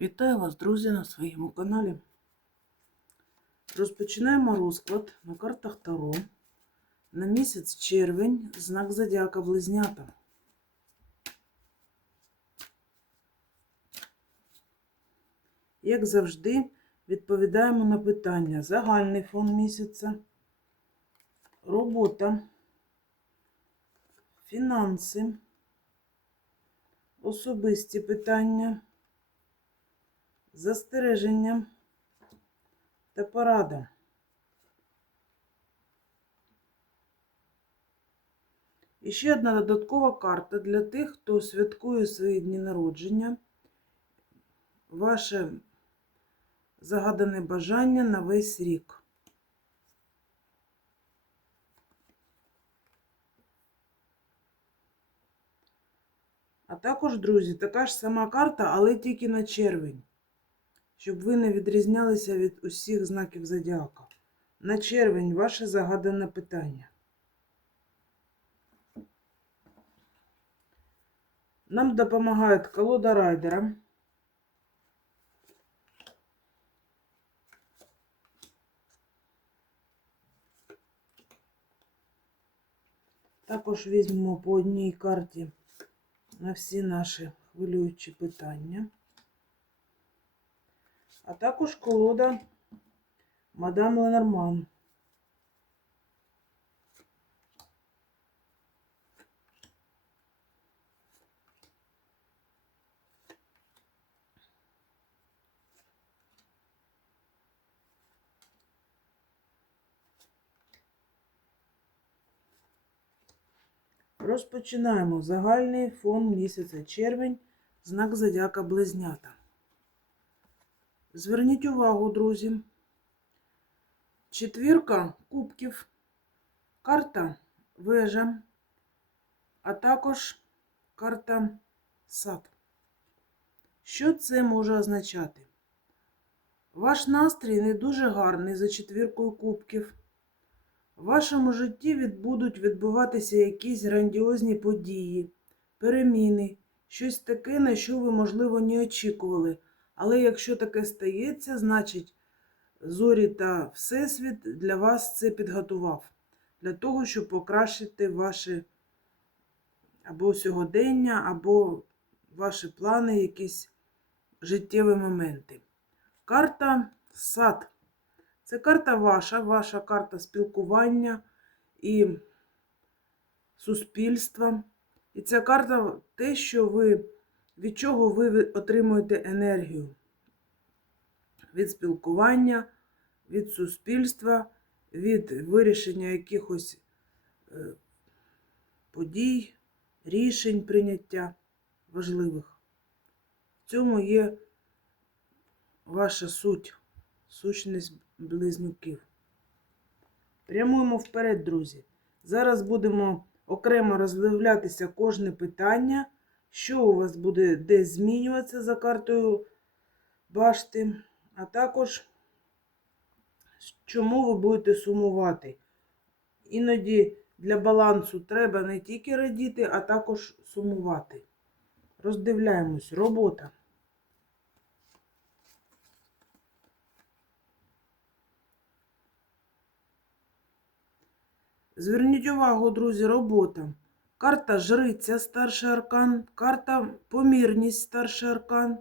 Вітаю вас, друзі, на своєму каналі. Розпочинаємо розклад на картах Таро на місяць червень, знак Зодіака Близнята. Як завжди, відповідаємо на питання: загальний фон місяця, робота, фінанси, особисті питання застереження та порада. І ще одна додаткова карта для тих, хто святкує свої дні народження. Ваше загадане бажання на весь рік. А також, друзі, така ж сама карта, але тільки на червень щоб ви не відрізнялися від усіх знаків зодіака. На червень ваше загадане питання. Нам допомагає колода райдера. Також візьмемо по одній карті на всі наші хвилюючі питання а також колода Мадам Ленорман. Розпочинаємо загальний фон місяця червень, знак зодіака Близнята. Зверніть увагу, друзі. Четвірка кубків, карта вежа, а також карта сад. Що це може означати? Ваш настрій не дуже гарний за четвіркою кубків. В вашому житті відбудуть відбуватися якісь грандіозні події, переміни, щось таке, на що ви, можливо, не очікували. Але якщо таке стається, значить зорі та Всесвіт для вас це підготував. Для того, щоб покращити ваше або сьогодення, або ваші плани, якісь життєві моменти. Карта сад. Це карта ваша, ваша карта спілкування і суспільства. І ця карта те, що ви від чого ви отримуєте енергію? Від спілкування, від суспільства, від вирішення якихось е, подій, рішень прийняття важливих. В цьому є ваша суть, сущність близнюків. Прямуємо вперед, друзі. Зараз будемо окремо роздивлятися кожне питання що у вас буде десь змінюватися за картою башти, а також чому ви будете сумувати. Іноді для балансу треба не тільки радіти, а також сумувати. Роздивляємось, робота. Зверніть увагу, друзі, робота. Карта Жриця старший аркан, карта Помірність старший аркан,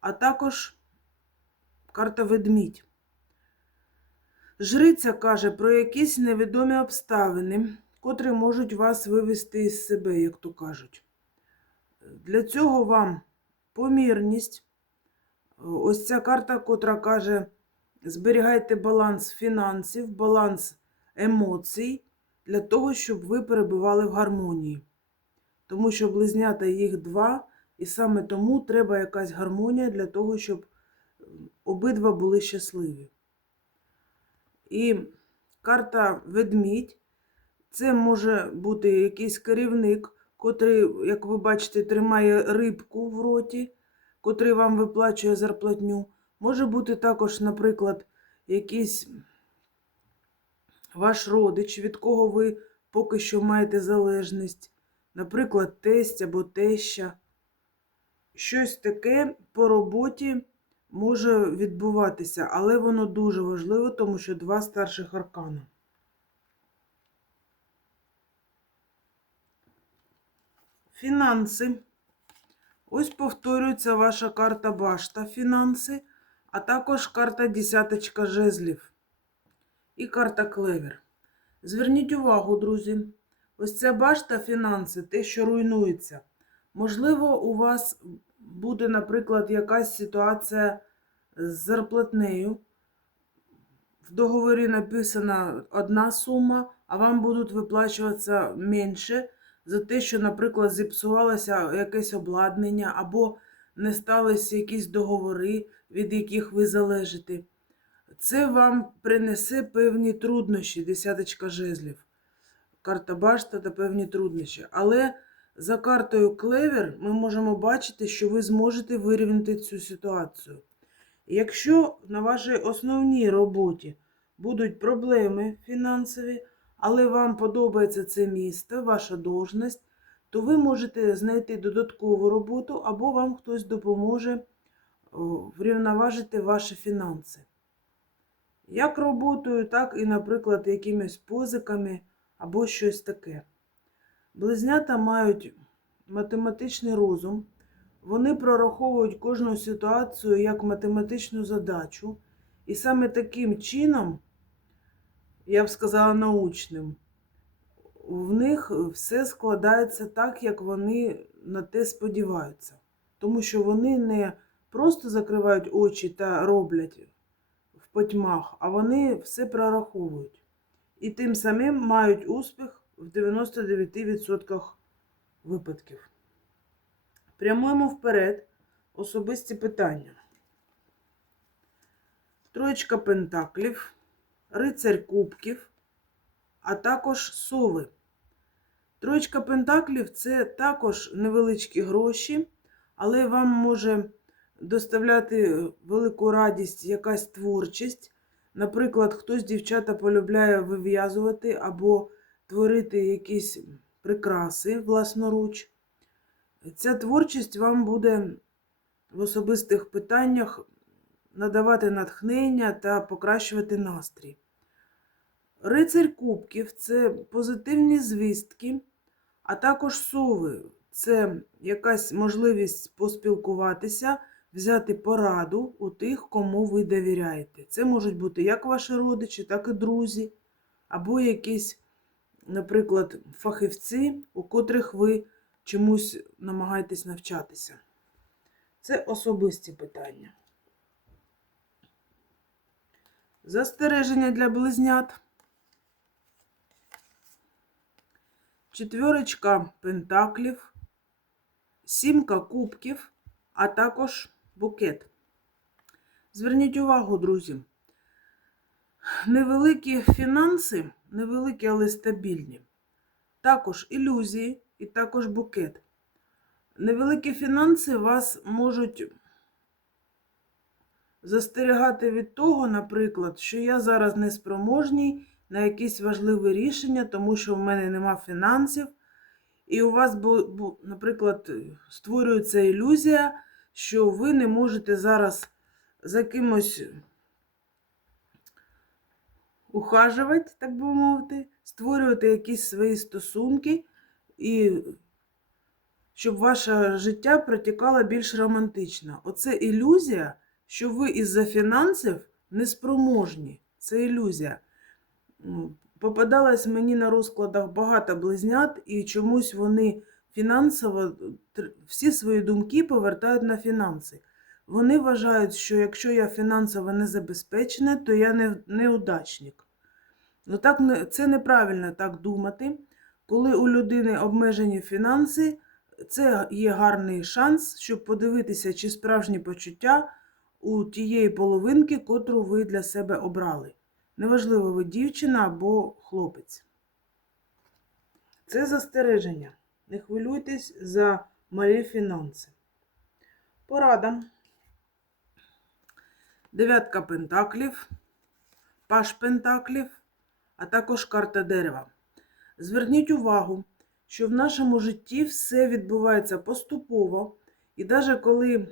а також карта Ведмідь. Жриця каже про якісь невідомі обставини, котрі можуть вас вивести із себе, як то кажуть. Для цього вам помірність. Ось ця карта, котра каже: зберігайте баланс фінансів, баланс емоцій для того, щоб ви перебували в гармонії. Тому що близнята їх два, і саме тому треба якась гармонія для того, щоб обидва були щасливі. І карта ведмідь це може бути якийсь керівник, котрий, як ви бачите, тримає рибку в роті, котрий вам виплачує зарплатню. Може бути також, наприклад, якийсь ваш родич, від кого ви поки що маєте залежність, наприклад, тесть або теща. щось таке по роботі може відбуватися, але воно дуже важливо, тому що два старших аркана. Фінанси. Ось повторюється ваша карта башта фінанси, а також карта десяточка жезлів і карта клевер. Зверніть увагу, друзі. Ось ця башта фінанси, те, що руйнується. Можливо, у вас буде, наприклад, якась ситуація з зарплатнею. В договорі написана одна сума, а вам будуть виплачуватися менше за те, що, наприклад, зіпсувалося якесь обладнання, або не сталися якісь договори, від яких ви залежите. Це вам принесе певні труднощі, десяточка жезлів. Карта башта та певні труднощі. Але за картою клевер ми можемо бачити, що ви зможете вирівняти цю ситуацію. Якщо на вашій основній роботі будуть проблеми фінансові, але вам подобається це місто, ваша должність, то ви можете знайти додаткову роботу, або вам хтось допоможе врівноважити ваші фінанси. Як роботою, так і, наприклад, якимись позиками або щось таке. Близнята мають математичний розум, вони прораховують кожну ситуацію як математичну задачу, і саме таким чином, я б сказала, научним, в них все складається так, як вони на те сподіваються. Тому що вони не просто закривають очі та роблять потьмах, а вони все прораховують. І тим самим мають успіх в 99% випадків. Прямуємо вперед особисті питання. Троєчка пентаклів, рицарь кубків, а також сови. Троєчка пентаклів це також невеличкі гроші, але вам може доставляти велику радість якась творчість. Наприклад, хтось дівчата полюбляє вив'язувати або творити якісь прикраси власноруч. Ця творчість вам буде в особистих питаннях надавати натхнення та покращувати настрій. Рицарь Кубків це позитивні звістки, а також сови це якась можливість поспілкуватися, взяти пораду у тих, кому ви довіряєте. Це можуть бути як ваші родичі, так і друзі, або якісь, наприклад, фахівці, у котрих ви чомусь намагаєтесь навчатися. Це особисті питання. Застереження для близнят. Четверочка пентаклів, сімка кубків, а також букет. Зверніть увагу, друзі. Невеликі фінанси, невеликі, але стабільні. Також ілюзії і також букет. Невеликі фінанси вас можуть застерігати від того, наприклад, що я зараз неспроможній на якісь важливі рішення, тому що в мене нема фінансів. І у вас, наприклад, створюється ілюзія, що ви не можете зараз за кимось ухажувати, так би мовити, створювати якісь свої стосунки, і щоб ваше життя протікало більш романтично. Оце ілюзія, що ви із-за фінансів неспроможні. Це ілюзія. Попадалось мені на розкладах багато близнят, і чомусь вони фінансово всі свої думки повертають на фінанси. Вони вважають, що якщо я фінансово не забезпечена, то я не, неудачник. Ну так це неправильно так думати. Коли у людини обмежені фінанси, це є гарний шанс, щоб подивитися, чи справжні почуття у тієї половинки, котру ви для себе обрали. Неважливо, ви дівчина або хлопець. Це застереження. Не хвилюйтесь за малі фінанси. Порада. Дев'ятка пентаклів, паш пентаклів, а також карта дерева. Зверніть увагу, що в нашому житті все відбувається поступово, І навіть коли е,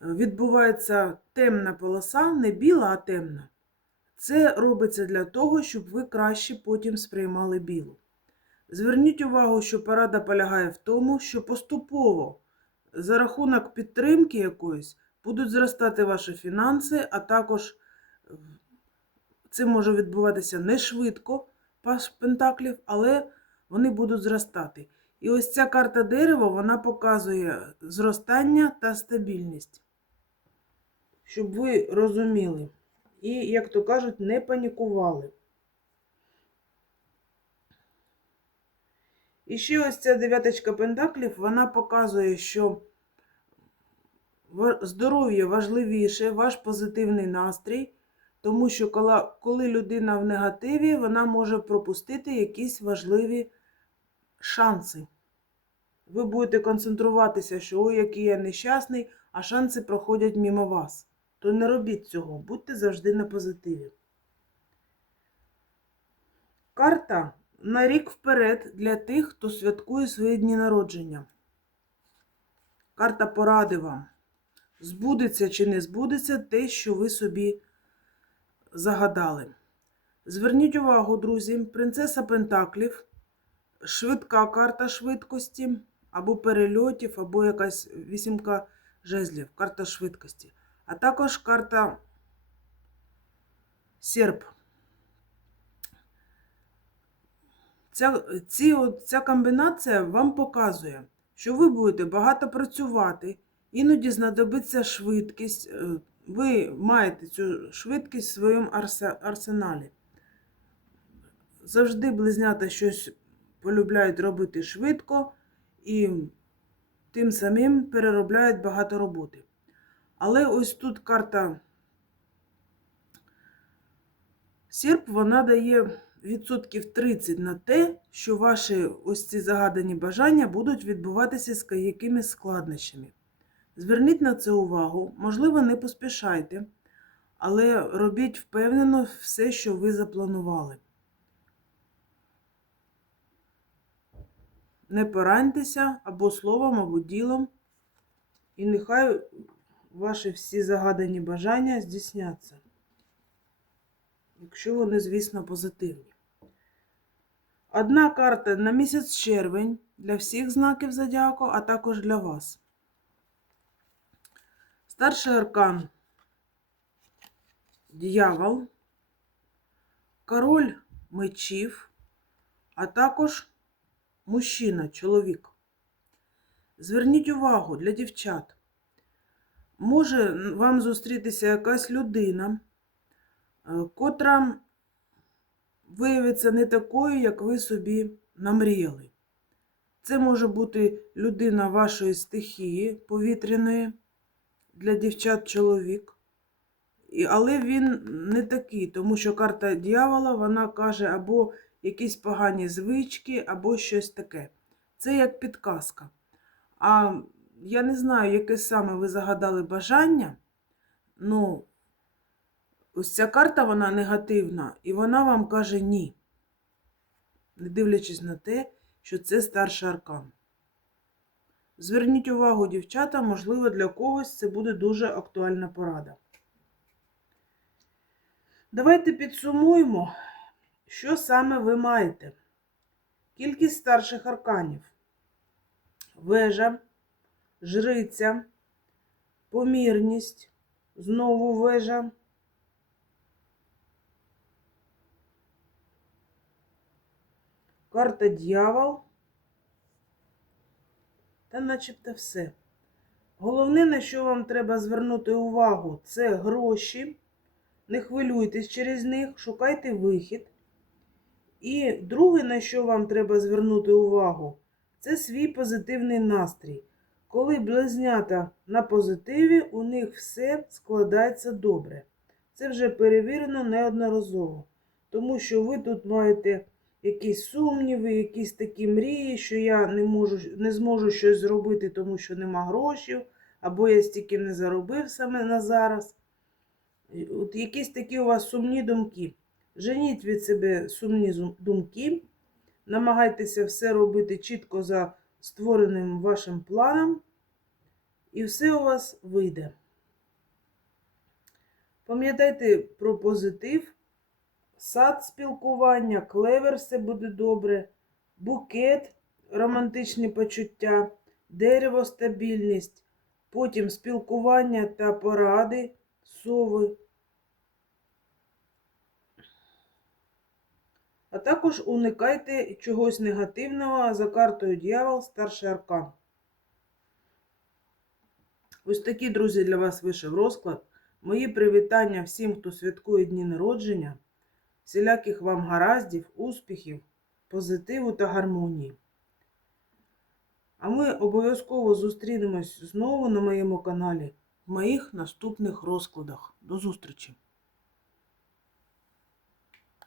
відбувається темна полоса, не біла, а темна, це робиться для того, щоб ви краще потім сприймали білу. Зверніть увагу, що порада полягає в тому, що поступово за рахунок підтримки якоїсь будуть зростати ваші фінанси, а також е, це може відбуватися не швидко, паш пентаклів, але вони будуть зростати. І ось ця карта дерева вона показує зростання та стабільність. Щоб ви розуміли. І, як то кажуть, не панікували. І ще ось ця дев'яточка пентаклів, вона показує, що здоров'я важливіше, ваш позитивний настрій, тому що коли, людина в негативі, вона може пропустити якісь важливі шанси. Ви будете концентруватися, що ой, який я нещасний, а шанси проходять мимо вас. То не робіть цього, будьте завжди на позитиві. Карта на рік вперед для тих, хто святкує свої дні народження. Карта поради вам. Збудеться чи не збудеться те, що ви собі загадали. Зверніть увагу, друзі, принцеса Пентаклів, швидка карта швидкості, або перельотів, або якась вісімка жезлів, карта швидкості. А також карта серп. Ця, ці, ця комбінація вам показує, що ви будете багато працювати, іноді знадобиться швидкість. е, Ви маєте цю швидкість в своєму арсеналі. Завжди близнята щось полюбляють робити швидко і тим самим переробляють багато роботи. Але ось тут карта Серп, вона дає відсотків 30 на те, що ваші ось ці загадані бажання будуть відбуватися з якимись складнощами. Зверніть на це увагу, можливо, не поспішайте, але робіть впевнено все, що ви запланували. Не пораньтеся або словом, або ділом, і нехай ваші всі загадані бажання здійсняться якщо вони, звісно, позитивні. Одна карта на місяць червень для всіх знаків зодіаку, а також для вас. Старший аркан Дьявол, король мечів, а також мужчина, чоловік. Зверніть увагу для дівчат. Може вам зустрітися якась людина, е, котра виявиться не такою, як ви собі намріяли. Це може бути людина вашої стихії повітряної для дівчат чоловік. Але він не такий, тому що карта дьявола вона каже або якісь погані звички, або щось таке. Це як підказка. А я не знаю, яке саме ви загадали бажання. Ну, ось ця карта вона негативна, і вона вам каже ні. Не дивлячись на те, що це старший аркан. Зверніть увагу, дівчата, можливо, для когось це буде дуже актуальна порада. Давайте підсумуємо, що саме ви маєте. Кількість старших арканів. Вежа, жриця, помірність, знову вежа. Карта дьявол. Та начебто все. Головне, на що вам треба звернути увагу, це гроші. Не хвилюйтесь через них, шукайте вихід. І друге, на що вам треба звернути увагу, це свій позитивний настрій. Коли близнята на позитиві, у них все складається добре. Це вже перевірено неодноразово. Тому що ви тут маєте якісь сумніви, якісь такі мрії, що я не, можу, не зможу щось зробити, тому що нема грошей, або я стільки не заробив саме на зараз. От якісь такі у вас сумні думки. Женіть від себе сумні думки, намагайтеся все робити чітко за створеним вашим планом, і все у вас вийде. Пам'ятайте про позитив, сад спілкування, клевер все буде добре, букет, романтичні почуття, дерево, стабільність, потім спілкування та поради, сови. А також уникайте чогось негативного за картою дьявол, старший аркан. Ось такий, друзі, для вас вийшов розклад. Мої привітання всім, хто святкує дні народження, всіляких вам гараздів, успіхів, позитиву та гармонії. А ми обов'язково зустрінемось знову на моєму каналі в моїх наступних розкладах. До зустрічі!